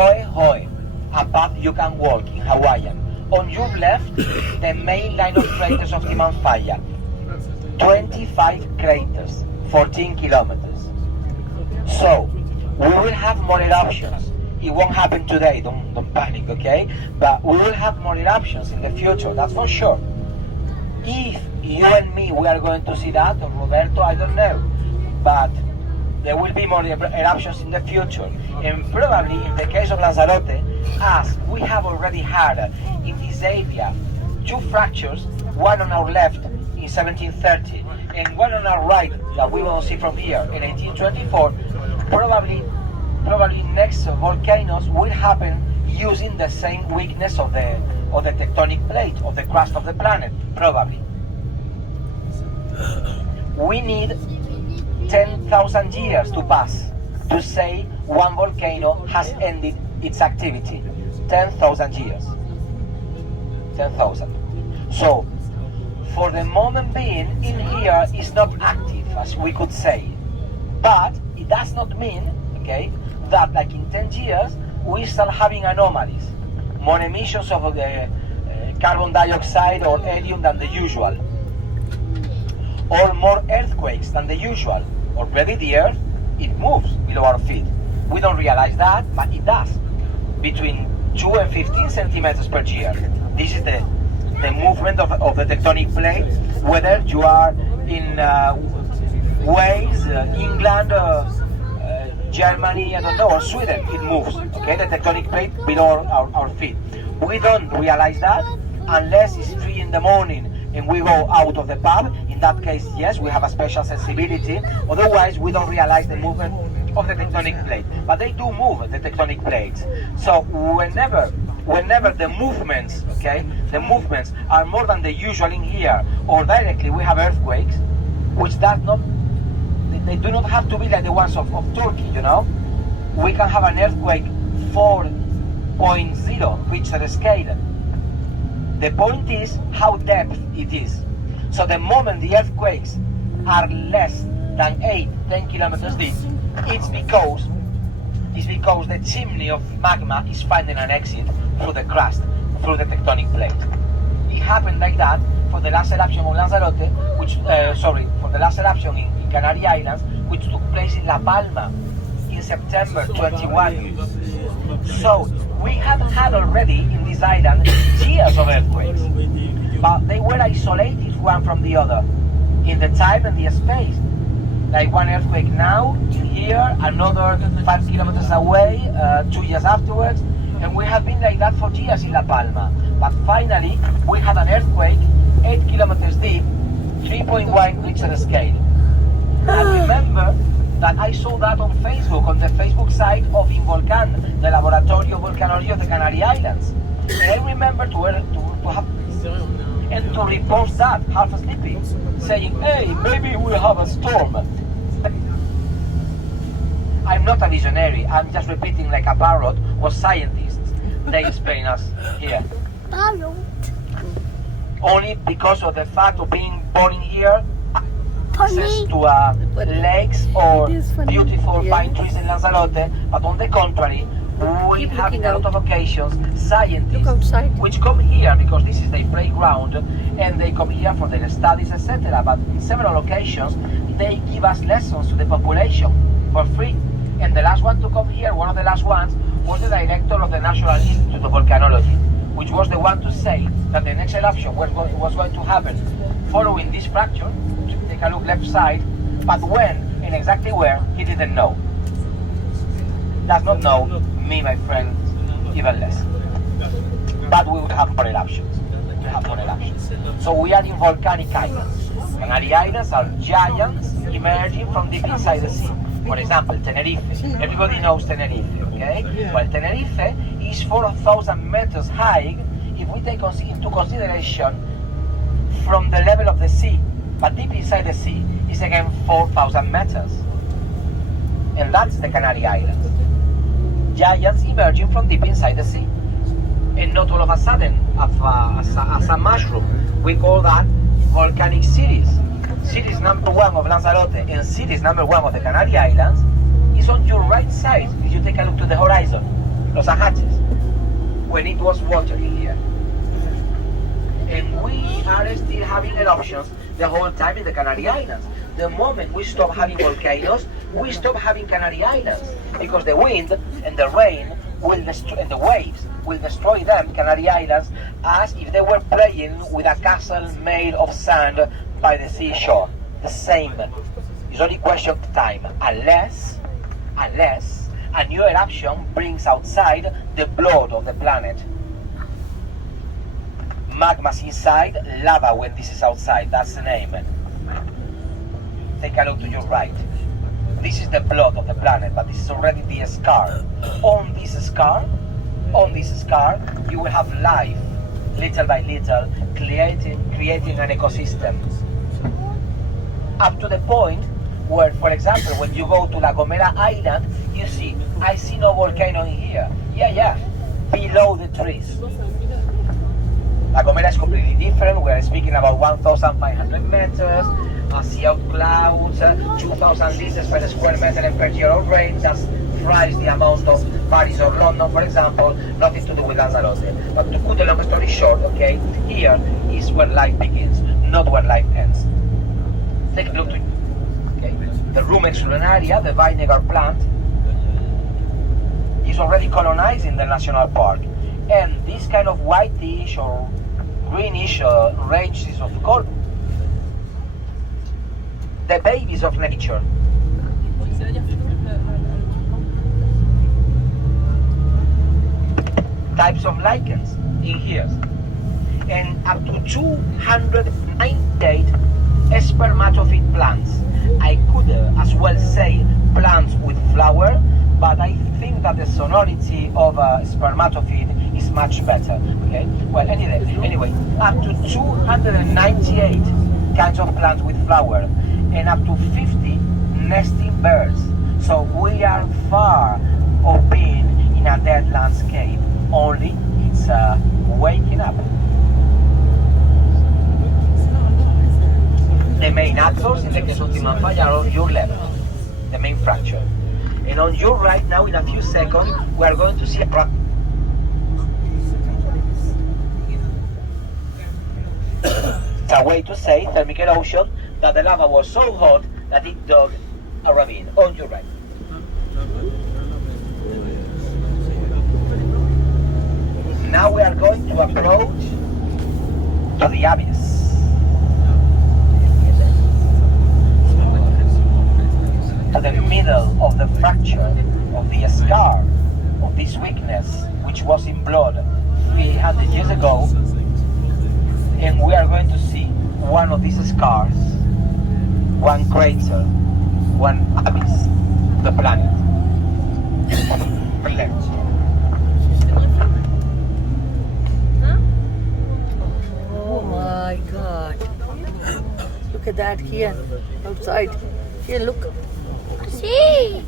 Hoi Hoi, a path you can walk in Hawaiian. On your left, the main line of craters of Timanfaya. 25 craters, 14 kilometers. So, we will have more eruptions. It won't happen today, don't panic, okay? But we will have more eruptions in the future, that's for sure. If you and me, we are going to see that, or Roberto, I don't know. But there will be more eruptions in the future. And probably in the case of Lanzarote, as we have already had in this area, 2 fractures, one on our left in 1730, and one on our right that we will see from here in 1824, probably next volcanoes will happen using the same weakness of the tectonic plate, of the crust of the planet, probably. We need 10,000 years to pass to say one volcano has ended its activity. 10,000 years. 10,000. So, for the moment being, in here is not active, as we could say. But it does not mean, okay, that like in 10 years, we start having anomalies. More emissions of the carbon dioxide or helium than the usual. Or more earthquakes than the usual. Already the Earth, it moves below our feet. We don't realize that, but it does. Between 2 and 15 centimeters per year. This is the movement of the tectonic plate, whether you are in Wales, England, Germany, I don't know, or Sweden, it moves, okay, the tectonic plate below our feet. We don't realize that unless it's 3 in the morning and we go out of the pub. In that case, yes, we have a special sensibility. Otherwise, we don't realize the movement of the tectonic plate. But they do move, the tectonic plates. So whenever the movements, okay, the movements are more than the usual in here, or directly we have earthquakes, which does not, they do not have to be like the ones of Turkey, you know. We can have an earthquake 4.0 Richter scale. The point is how depth it is. So the moment the earthquakes are less than 8-10 kilometers deep, it's because the chimney of magma is finding an exit through the crust, through the tectonic plate. It happened like that for the last eruption of Lanzarote, for the last eruption in Canary Islands, which took place in La Palma in September 21. So we have had already in this island years of earthquakes, but they were isolated one from the other in the time and the space. Like one earthquake now, in here, another 5 kilometers away, 2 years afterwards, and we have been like that for years in La Palma. But finally, we had an earthquake 8 kilometers deep, 3.1 Richter scale. I remember that I saw that on Facebook, on the Facebook site of Involcan, the Laboratorio Volcanology of the Canary Islands. And I remember to have and to repost that, half asleep, saying, hey, maybe we'll have a storm. I'm not a visionary, I'm just repeating like a parrot what scientists, they explain us here. Only because of the fact of being born in here, access to lakes or beautiful pine trees in Lanzarote, but on the contrary, we have in a lot of occasions scientists which come here because this is their playground and they come here for their studies, etc. But in several occasions, they give us lessons to the population for free. And the last one to come here, one of the last ones, was the director of the National Institute of Volcanology, which was the one to say that the next eruption was going to happen following this fracture. Take a look left side, but when and exactly where, he didn't know. Does not know, me, my friend, even less. But we will have more eruptions. We have more eruptions. So we are in volcanic islands. Canary Islands are giants emerging from deep inside the sea. For example, Tenerife. Everybody knows Tenerife, okay? Well, Tenerife is 4,000 meters high if we take into consideration from the level of the sea. But deep inside the sea is again 4,000 meters. And that's the Canary Islands. Giants emerging from deep inside the sea. And not all of a sudden, as a mushroom. We call that volcanic cities. Cities number 1 of Lanzarote and cities number 1 of the Canary Islands is on your right side if you take a look to the horizon. Los Ajaches, when it was watery here. And we are still having eruptions the whole time in the Canary Islands. The moment we stop having volcanoes, we stop having Canary Islands, because the wind and the rain will destroy, and the waves will destroy them, Canary Islands, as if they were playing with a castle made of sand by the seashore. The same. It's only a question of time, unless a new eruption brings outside the blood of the planet. Magma's inside, lava when this is outside, that's the name. Take a look to your right. This is the blood of the planet, but this is already the scar. On this scar, you will have life, little by little, creating an ecosystem. Up to the point where, for example, when you go to La Gomera Island, you see, I see no volcano in here. Yeah, below the trees. La Gomera is completely different. We are speaking about 1,500 meters, sea of clouds, 2,000 liters per square meter and per year of rain. That's thrice the amount of Paris or London, for example. Nothing to do with Lanzarote. But to put a long story short, okay, here is where life begins, not where life ends. Take a look to okay. The Rumex lunaria, the vinegar plant, is already colonizing the national park. And this kind of whitish or greenish ranges of color, the babies of nature. Types of lichens in here. And up to 298 spermatophyte plants. I could as well say plants with flower, but I think that the sonority of a spermatophyte is much better. Okay. Well, anyway, up to 298 kinds of plants with flower, and up to 50 nesting birds. So we are far of being in a dead landscape. Only it's waking up. The main actors in the case of Timanfaya are on your left, the main fracture. And on your right now, in a few seconds, we are going to see a it's a way to say, thermic erosion, that the lava was so hot that it dug a ravine. On your right. Now we are going to approach to the abyss. To the middle of the fracture, of the scar, of this weakness, which was in blood 300 years ago. And we are going to see one of these scars, one crater, one abyss, the planet. Oh my God. Look at that here, outside. Here, look. See?